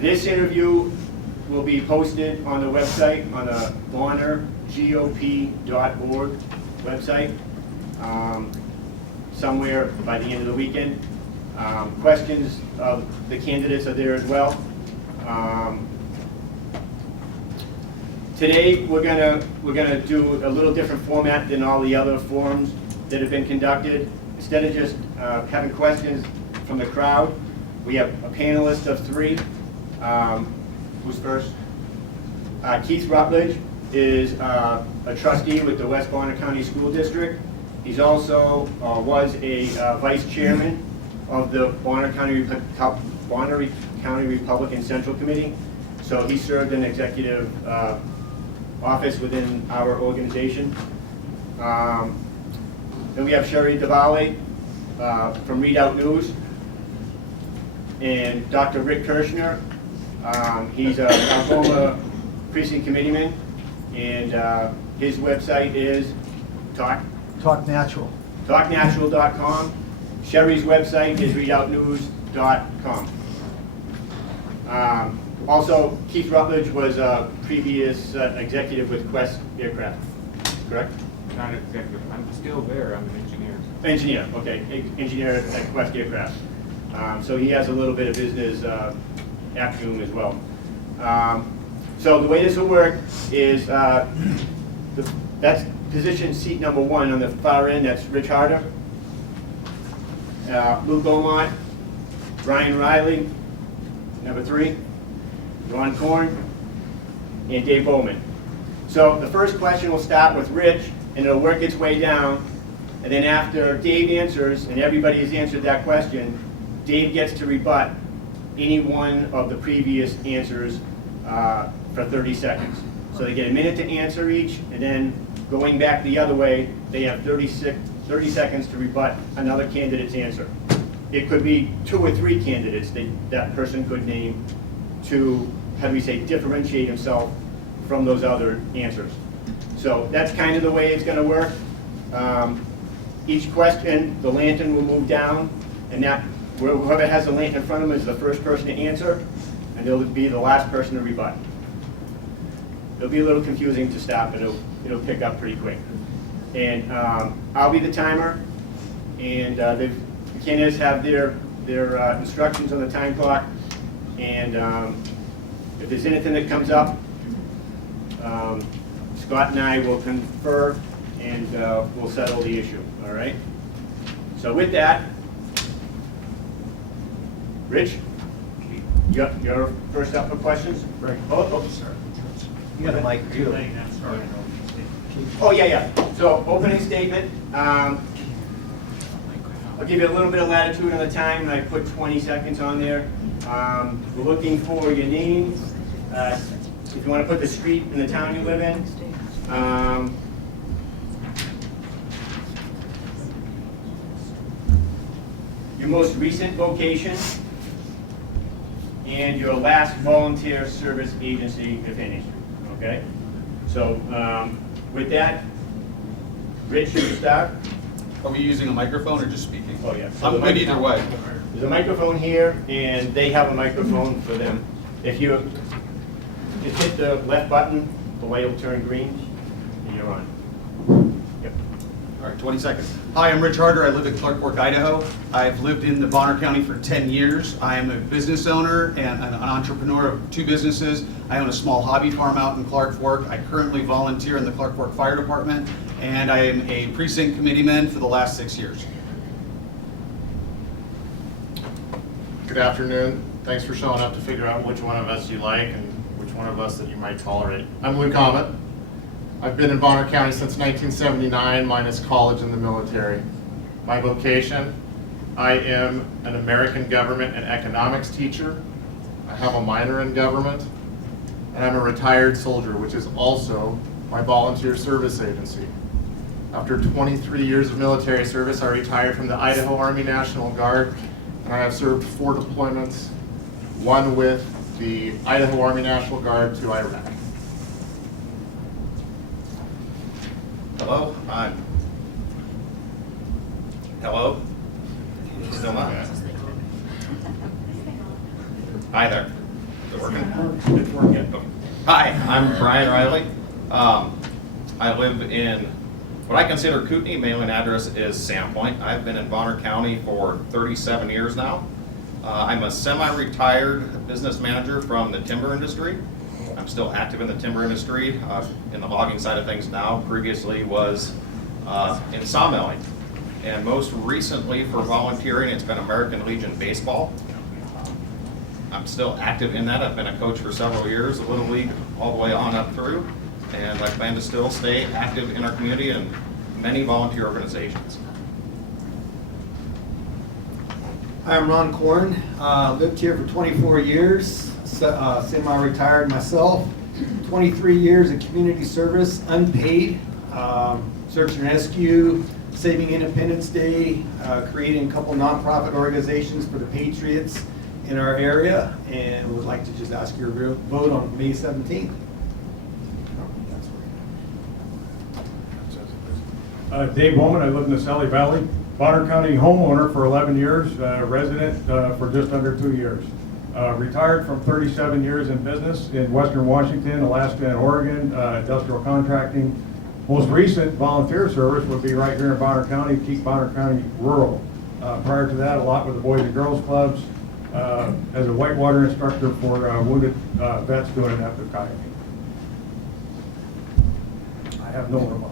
This interview will be posted on the website, on the bonnergop.org website, somewhere by the end of the weekend. Questions of the candidates are there as well. Today we're gonna do a little different format than all the other forums that have been conducted. Instead of just having questions from the crowd, we have a panelist of three. Who's first? Keith Rutledge is a trustee with the West Bonner County School District. He's also was a vice chairman of the Bonner County Republican Central Committee. So he served in executive office within our organization. Then we have Sherry DeValle from Redoubt News, and Dr. Rick Kirshner. He's a former precinct committeeman, and his website is talknatural.com. Sherry's website is redoubtnews.com. Also, Keith Rutledge was a previous executive with Quest Aircraft, correct? Not executive. I'm still there. I'm an engineer. Engineer, okay. Engineer at Quest Aircraft. So he has a little bit of business acumen as well. So the way this will work is that's position seat number 1 on the far end. That's Rich Harder, Lou Beaumont, Brian Riley, number 3, Ron Korn, and Dave Bowman. So the first question will start with Rich, and it'll work its way down. And then after Dave answers, and everybody has answered that question, Dave gets to rebut any one of the previous answers for 30 seconds. So they get a minute to answer each, and then going back the other way, they have 30 seconds to rebut another candidate's answer. It could be 2 or 3 candidates that person could name to, how do we say, differentiate himself from those other answers. So that's kind of the way it's going to work. Each question, the lantern will move down, and that whoever has the lantern in front of them is the first person to answer, and they'll be the last person to rebut. It'll be a little confusing to stop, but it'll pick up pretty quick. And I'll be the timer, and the candidates have their instructions on the time clock, and if there's anything that comes up, Scott and I will confer, and we'll settle the issue, all right? So with that, Rich, you're first up for questions? Right. Oh, sorry. You got a mic too. Oh, yeah. So opening statement. I'll give you a little bit of latitude on the time. I put 20 seconds on there. We're looking for your name. If you want to put the street and the town you live in. Your most recent vocation. And your last volunteer service agency, if any. Okay? So with that, Rich, should we start? Are we using a microphone or just speaking? Oh, yeah. So I'm good either way. There's a microphone here, and they have a microphone for them. If you just hit the left button, the light will turn green, and you're on. Yep. All right, 20 seconds. Hi, I'm Rich Harder. I live in Clark Fork, Idaho. I've lived in the Bonner County for 10 years. I am a business owner and an entrepreneur of 2 businesses. I own a small hobby farm out in Clark Fork. I currently volunteer in the Clark Fork Fire Department, and I am a precinct committeeman for the last 6 years. Good afternoon. Thanks for showing up to figure out which one of us you like and which one of us that you might tolerate. I'm Luke Comet. I've been in Bonner County since 1979, minus college and the military. My vocation, I am an American government and economics teacher. I have a minor in government, and I'm a retired soldier, which is also my volunteer service agency. After 23 years of military service, I retired from the Idaho Army National Guard, and I have served 4 deployments, one with the Idaho Army National Guard to Iraq. Hello, Hello? Still not? Hi there. Is it working? It's working. Okay. Hi, I'm Brian Riley. I live in what I consider Kootenai. Mailing address is Sandpoint. I've been in Bonner County for 37 years now. I'm a semi-retired business manager from the timber industry. I'm still active in the timber industry, in the logging side of things now. Previously was in sawmilling. And most recently for volunteering, it's been American Legion Baseball. I'm still active in that. I've been a coach for several years, a Little League all the way on up through. And I plan to still stay active in our community and many volunteer organizations. Hi, I'm Ron Korn. Lived here for 24 years, semi-retired myself. 23 years of community service, unpaid, search and rescue, Saving Independence Day, creating a couple nonprofit organizations for the Patriots in our area, and would like to just ask your vote on May 17th. Dave Bowman, I live in the Sally Valley. Bonner County homeowner for 11 years, resident for just under 2 years. Retired from 37 years in business in Western Washington, Alaska, and Oregon, industrial contracting. Most recent volunteer service would be right here in Bonner County, keep Bonner County rural. Prior to that, a lot with the Boys and Girls Clubs, as a whitewater instructor for wounded vets doing adaptive kayaking. I have no remote.